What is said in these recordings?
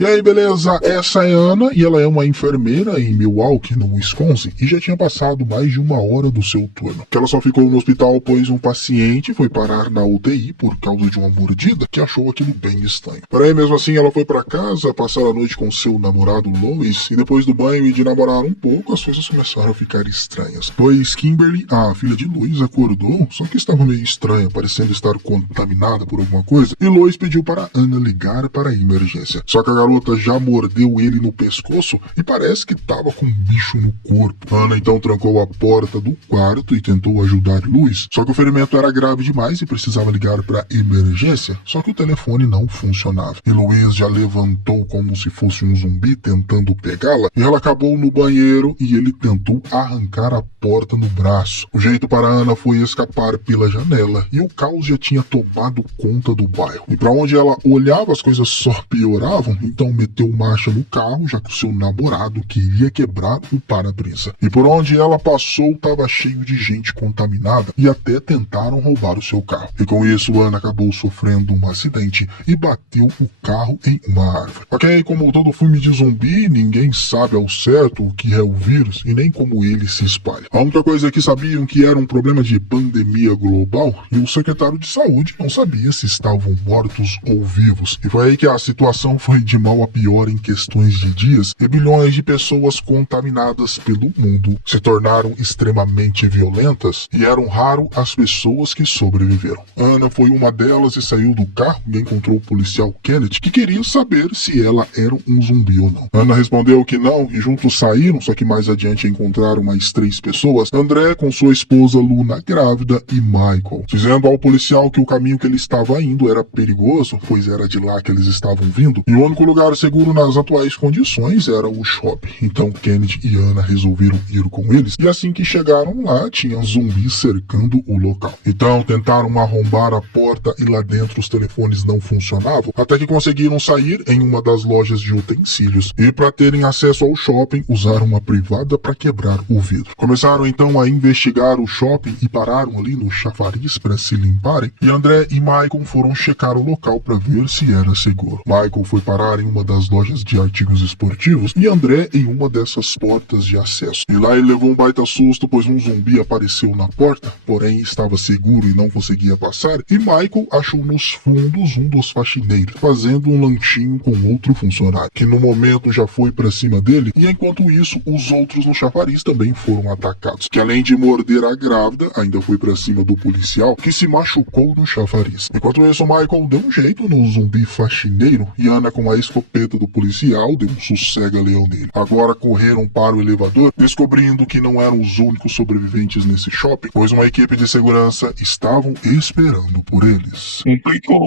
E aí, beleza? Essa é a Ana e ela é uma enfermeira em Milwaukee, no Wisconsin, e já tinha passado mais de uma hora do seu turno. Que ela só ficou no hospital pois um paciente foi parar na UTI por causa de uma mordida que achou aquilo bem estranho. Porém, mesmo assim, ela foi para casa passar a noite com seu namorado Lois e depois do banho e de namorar um pouco, as coisas começaram a ficar estranhas. Pois Kimberly, a filha de Lois, acordou, só que estava meio estranha, parecendo estar contaminada por alguma coisa, e Lois pediu para Ana ligar para a emergência. Só que a garota já mordeu ele no pescoço e parece que estava com um bicho no corpo. Ana então trancou a porta do quarto e tentou ajudar Lois, só que o ferimento era grave demais e precisava ligar para emergência, só que o telefone não funcionava. E Lois já levantou como se fosse um zumbi tentando pegá-la, e ela acabou no banheiro e ele tentou arrancar a porta no braço. O jeito para Ana foi escapar pela janela, e o caos já tinha tomado conta do bairro. E para onde ela olhava as coisas só pioravam, então meteu marcha no carro, já que o seu namorado queria quebrar o para-brisa. E por onde ela passou estava cheio de gente contaminada e até tentaram roubar o seu carro. E com isso Ana acabou sofrendo um acidente e bateu o carro em uma árvore. Ok, como todo filme de zumbi, ninguém sabe ao certo o que é o vírus e nem como ele se espalha. A única coisa é que sabiam que era um problema de pandemia global e o secretário de saúde não sabia se estavam mortos ou vivos. E foi aí que a situação foi de mal a pior em questões de dias e bilhões de pessoas contaminadas pelo mundo se tornaram extremamente violentas e eram raro as pessoas que sobreviveram. Ana foi uma delas e saiu do carro e encontrou o policial Kennedy, que queria saber se ela era um zumbi ou não. Ana respondeu que não e juntos saíram, só que mais adiante encontraram mais 3 pessoas, André com sua esposa Luna grávida e Michael, dizendo ao policial que o caminho que ele estava indo era perigoso, pois era de lá que eles estavam vindo, e o único lugar seguro nas atuais condições era o shopping. Então Kennedy e Ana resolveram ir com eles, e assim que chegaram lá, tinha zumbis cercando o local. Então tentaram arrombar a porta e lá dentro os telefones não funcionavam, até que conseguiram sair em uma das lojas de utensílios, e para terem acesso ao shopping, usaram uma privada para quebrar o vidro. Começaram então a investigar o shopping e pararam ali no chafariz para se limparem, e André e Michael foram checar o local para ver se era seguro. Michael foi parar em uma das lojas de artigos esportivos e André em uma dessas portas de acesso. E lá ele levou um baita susto, pois um zumbi apareceu na porta, porém estava seguro e não conseguia passar, e Michael achou nos fundos um dos faxineiros, fazendo um lanchinho com outro funcionário, que no momento já foi para cima dele, e enquanto isso, os outros no chafariz também foram atacados, que além de morder a grávida, ainda foi para cima do policial, que se machucou no chafariz. Enquanto isso, Michael deu um jeito no zumbi faxineiro, e Ana, com a escopeta do policial, deu um sossega-leão nele. Agora correram para o elevador, descobrindo que não eram os únicos sobreviventes nesse shopping, pois uma equipe de segurança estavam esperando por eles.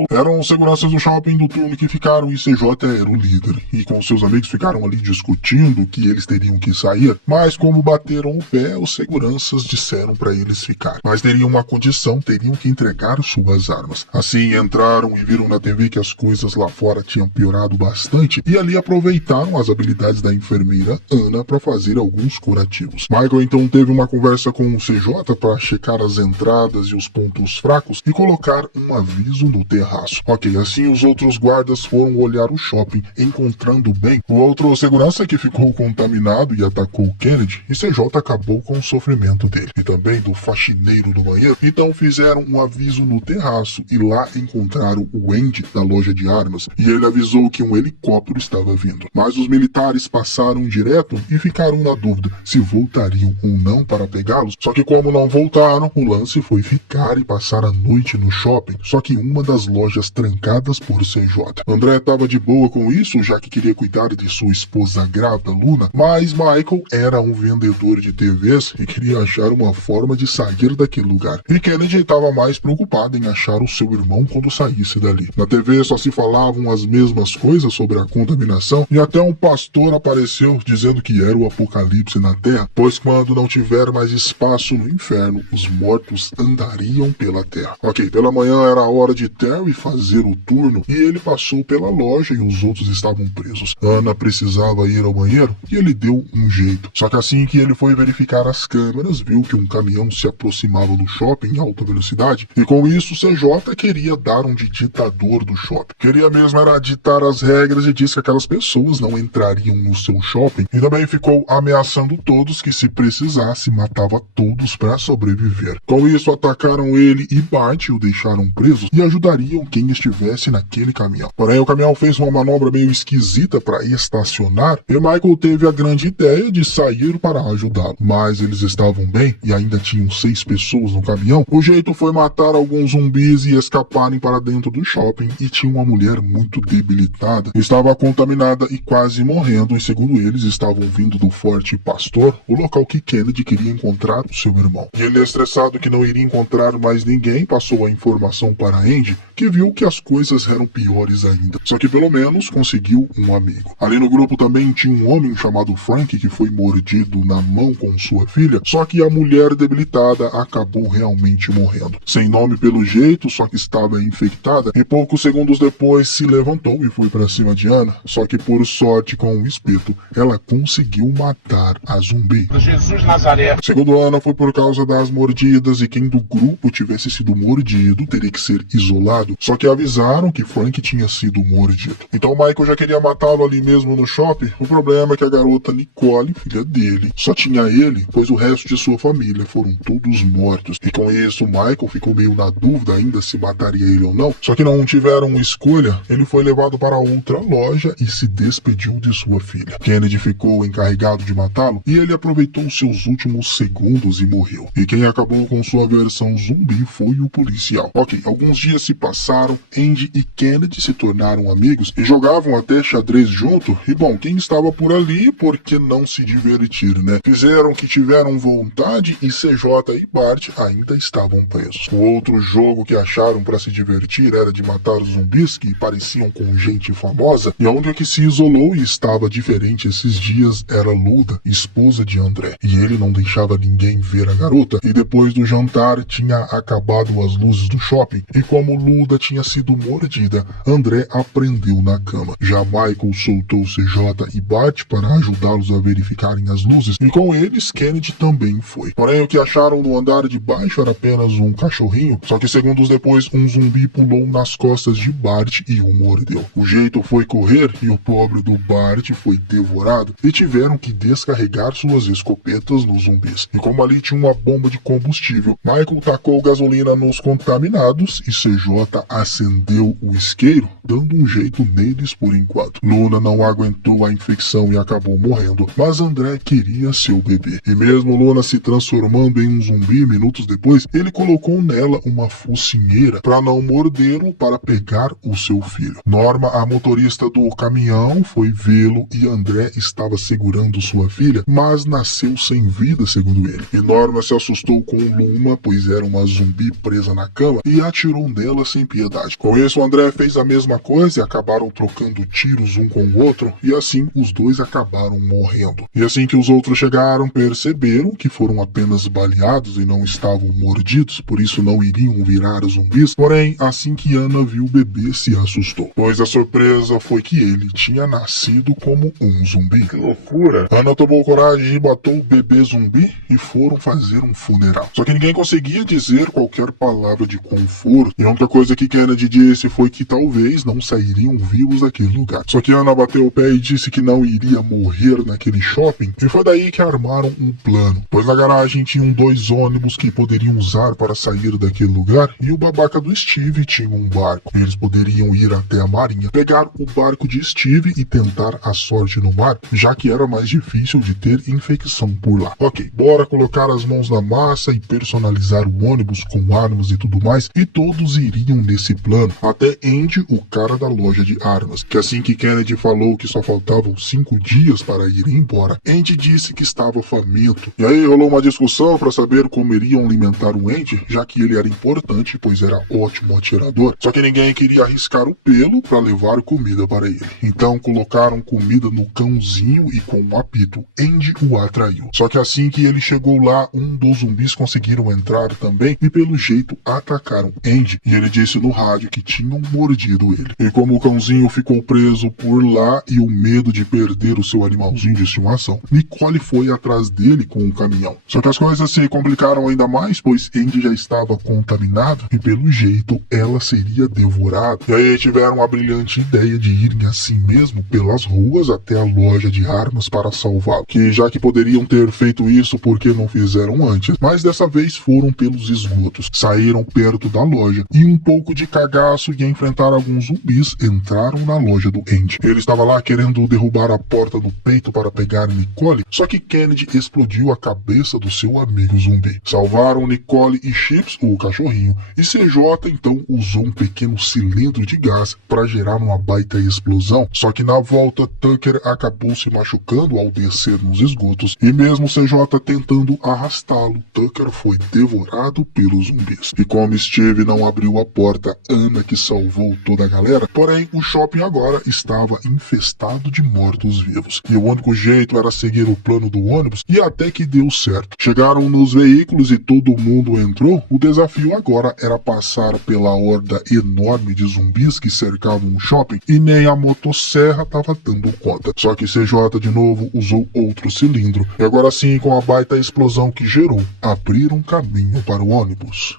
Eram seguranças do shopping do turno que ficaram e CJ era o líder, e com seus amigos ficaram ali discutindo que eles teriam que sair, mas como bateram o pé, os seguranças disseram para eles ficar. Mas teriam uma condição, teriam que entregar suas armas. Assim entraram e viram na TV que as coisas lá fora tinham piorado bastante, e ali aproveitaram as habilidades da enfermeira Ana para fazer alguns curativos. Michael então teve uma conversa com o CJ para checar as entradas e os pontos fracos e colocar um aviso no terraço. Ok, assim os outros guardas foram olhar o shopping, encontrando bem o outro segurança que ficou contaminado e atacou Kennedy, e CJ acabou com o sofrimento dele, e também do faxineiro do banheiro. Então fizeram um aviso no terraço e lá encontraram o Andy da loja de armas, e ele avisou que um helicóptero estava vindo. Mas os militares passaram direto e ficaram na dúvida se voltariam ou não para pegá-los, só que como não voltaram, o lance foi ficar e passar a noite no shopping, só que em uma das lojas trancadas por CJ. André estava de boa com isso, já que queria cuidar de sua esposa grávida Luna, mas Michael era um vendedor de TVs e queria achar uma forma de sair daquele lugar. E Kennedy estava mais preocupado em achar o seu irmão quando saísse dali. Na TV só se falavam as mesmas coisas sobre a contaminação, e até um pastor apareceu dizendo que era o apocalipse na Terra, pois quando não tiver mais espaço no inferno, os mortos andariam pela Terra. Ok, pela manhã era a hora de Terry fazer o turno, e ele passou pela loja e os outros estavam presos. Ana precisava ir ao banheiro e ele deu um jeito. Só que assim que ele foi verificar as câmeras, viu que um caminhão se aproximava do shopping em alta velocidade, e com isso CJ queria dar um de ditador do shopping. Queria mesmo era ditar as regras regras e disse que aquelas pessoas não entrariam no seu shopping, e também ficou ameaçando todos que, se precisasse, matava todos para sobreviver. Com isso, atacaram ele e Bart o deixaram presos e ajudariam quem estivesse naquele caminhão. Porém, o caminhão fez uma manobra meio esquisita para estacionar e Michael teve a grande ideia de sair para ajudá-lo. Mas eles estavam bem e ainda tinham 6 pessoas no caminhão. O jeito foi matar alguns zumbis e escaparem para dentro do shopping, e tinha uma mulher muito debilitada. Estava contaminada e quase morrendo, e segundo eles, estavam vindo do Forte Pastor, o local que Kennedy queria encontrar o seu irmão. E ele, estressado que não iria encontrar mais ninguém, passou a informação para Andy, que viu que as coisas eram piores ainda. Só que pelo menos conseguiu um amigo. Ali no grupo também tinha um homem chamado Frank, que foi mordido na mão com sua filha, só que a mulher debilitada acabou realmente morrendo. Sem nome pelo jeito, só que estava infectada, e poucos segundos depois se levantou e foi para cima de Ana, só que por sorte com um espeto, ela conseguiu matar a zumbi. Jesus Nazaré. Segundo Ana, foi por causa das mordidas, e quem do grupo tivesse sido mordido teria que ser isolado, só que avisaram que Frank tinha sido mordido. Então Michael já queria matá-lo ali mesmo no shopping. O problema é que a garota Nicole, filha dele, só tinha ele, pois o resto de sua família foram todos mortos. E com isso, Michael ficou meio na dúvida ainda se mataria ele ou não. Só que não tiveram escolha, ele foi levado para outra loja e se despediu de sua filha. Kennedy ficou encarregado de matá-lo e ele aproveitou seus últimos segundos e morreu. E quem acabou com sua versão zumbi foi o policial. Ok, alguns dias se passaram, Andy e Kennedy se tornaram amigos e jogavam até xadrez junto. E bom, quem estava por ali, por que não se divertir, né? Fizeram que tiveram vontade e CJ e Bart ainda estavam presos. O outro jogo que acharam para se divertir era de matar zumbis que pareciam com gente famosa, e a única que se isolou e estava diferente esses dias era Luda, esposa de André. E ele não deixava ninguém ver a garota, e depois do jantar tinha acabado as luzes do shopping, e como Luda tinha sido mordida, André a prendeu na cama. Já Michael soltou CJ e Bart para ajudá-los a verificarem as luzes, e com eles Kennedy também foi. Porém, o que acharam no andar de baixo era apenas um cachorrinho, só que segundos depois um zumbi pulou nas costas de Bart e o mordeu. O jeito foi correr e o pobre do Bart foi devorado, e tiveram que descarregar suas escopetas nos zumbis. E como ali tinha uma bomba de combustível, Michael tacou gasolina nos contaminados e CJ acendeu o isqueiro, dando um jeito neles por enquanto. Luna não aguentou a infecção e acabou morrendo, mas André queria seu bebê. E mesmo Luna se transformando em um zumbi minutos depois, ele colocou nela uma focinheira para não mordê-lo, para pegar o seu filho. Norma, a motorista do caminhão, foi vê-lo e André estava segurando sua filha, mas nasceu sem vida, segundo ele. E Norma se assustou com Luma, pois era uma zumbi presa na cama, e atirou nela sem piedade. Com isso, André fez a mesma coisa e acabaram trocando tiros um com o outro, e assim os dois acabaram morrendo. E assim que os outros chegaram, perceberam que foram apenas baleados e não estavam mordidos, por isso não iriam virar zumbis. Porém, assim que Ana viu o bebê, se assustou, pois a surpresa foi que ele tinha nascido como um zumbi. Que loucura! Ana tomou coragem e matou o bebê zumbi e foram fazer um funeral. Só que ninguém conseguia dizer qualquer palavra de conforto, e a única coisa que Kennedy disse foi que talvez não sairiam vivos daquele lugar. Só que Ana bateu o pé e disse que não iria morrer naquele shopping, e foi daí que armaram um plano, pois na garagem tinham 2 ônibus que poderiam usar para sair daquele lugar, e o babaca do Steve tinha um barco. Eles poderiam ir até a marinha, pegar o barco de Steve e tentar a sorte no mar, já que era mais difícil de ter infecção por lá. Ok, bora colocar as mãos na massa e personalizar o ônibus com armas e tudo mais, e todos iriam nesse plano, até Andy, o cara da loja de armas, que assim que Kennedy falou que só faltavam 5 dias para ir embora, Andy disse que estava faminto. E aí rolou uma discussão para saber como iriam alimentar o Andy, já que ele era importante, pois era ótimo atirador. Só que ninguém queria arriscar o pelo para levar comida para ele. Então colocaram comida no cãozinho e com um apito, Andy o atraiu. Só que assim que ele chegou lá, um dos zumbis conseguiram entrar também e pelo jeito atacaram Andy, e ele disse no rádio que tinham mordido ele. E como o cãozinho ficou preso por lá e o medo de perder o seu animalzinho de estimação, Nicole foi atrás dele com um caminhão. Só que as coisas se complicaram ainda mais, pois Andy já estava contaminado e pelo jeito ela seria devorada. E aí tiveram a brilhante ideia ideia de irem assim mesmo pelas ruas até a loja de armas para salvá-lo, que já que poderiam ter feito isso, por que não fizeram antes? Mas dessa vez foram pelos esgotos, saíram perto da loja e um pouco de cagaço e enfrentar alguns zumbis entraram na loja do Andy. Ele estava lá querendo derrubar a porta do peito para pegar Nicole, só que Kennedy explodiu a cabeça do seu amigo zumbi. Salvaram Nicole e Chips, o cachorrinho, e CJ então usou um pequeno cilindro de gás para gerar uma baita explosão, só que na volta Tucker acabou se machucando ao descer nos esgotos e mesmo CJ tentando arrastá-lo, Tucker foi devorado pelos zumbis. E como Steve não abriu a porta, Ana que salvou toda a galera, porém o shopping agora estava infestado de mortos-vivos. E o único jeito era seguir o plano do ônibus e até que deu certo. Chegaram nos veículos e todo mundo entrou. O desafio agora era passar pela horda enorme de zumbis que cercavam o shopping e nem a motosserra estava dando conta. Só que CJ de novo usou outro cilindro e agora sim, com a baita explosão que gerou, abriram caminho para o ônibus.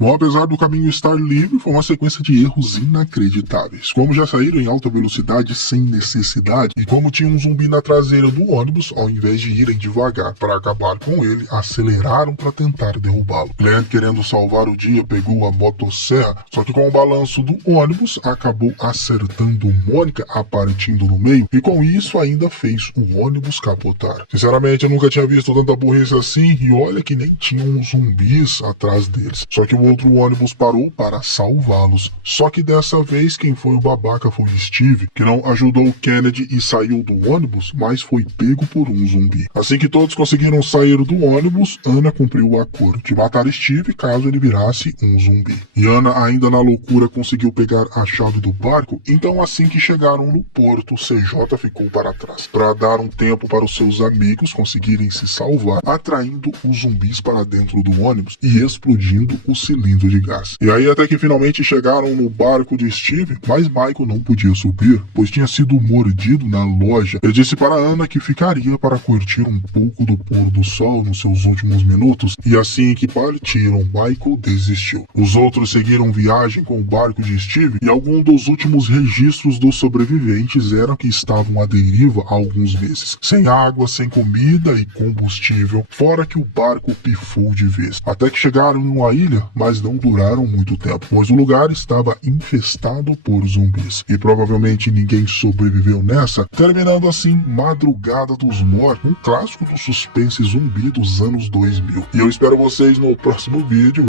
Bom, apesar do caminho estar livre, foi uma sequência de erros inacreditáveis. Como já saíram em alta velocidade sem necessidade e como tinha um zumbi na traseira do ônibus, ao invés de irem devagar para acabar com ele, aceleraram para tentar derrubá-lo. Glenn, querendo salvar o dia, pegou a motosserra, só que com o balanço do ônibus acabou acertando Mônica, a partindo no meio, e com isso ainda fez o ônibus capotar. Sinceramente, eu nunca tinha visto tanta burrice assim, e olha que nem tinham zumbis atrás deles. Só que o outro ônibus parou para salvá-los. Só que dessa vez quem foi o babaca foi Steve, que não ajudou Kennedy e saiu do ônibus, mas foi pego por um zumbi. Assim que todos conseguiram sair do ônibus, Ana cumpriu o acordo de matar Steve caso ele virasse um zumbi. E Ana, ainda na loucura, conseguiu pegar a chave do barco, então assim que chegaram no porto, CJ ficou para trás, para dar um tempo para os seus amigos conseguirem se salvar, atraindo os zumbis para dentro do ônibus e explodindo o cilindro de gás. E aí até que finalmente chegaram no barco de Steve, mas Michael não podia subir, pois tinha sido mordido na loja. Ele disse para Ana que ficaria para curtir um pouco do pôr do sol nos seus últimos minutos, e assim que partiram, Michael desistiu. Os outros seguiram viagem com o barco de Steve, e alguns dos últimos registros dos sobreviventes eram que estavam à deriva há alguns meses, sem água, sem comida e combustível, fora que o barco pifou de vez. Até que chegaram em uma ilha, mas não duraram muito tempo, pois o lugar estava infestado por zumbis, e provavelmente ninguém sobreviveu nessa, terminando assim Madrugada dos Mortos, um clássico do suspense zumbi dos anos 2000. E eu espero vocês no próximo vídeo.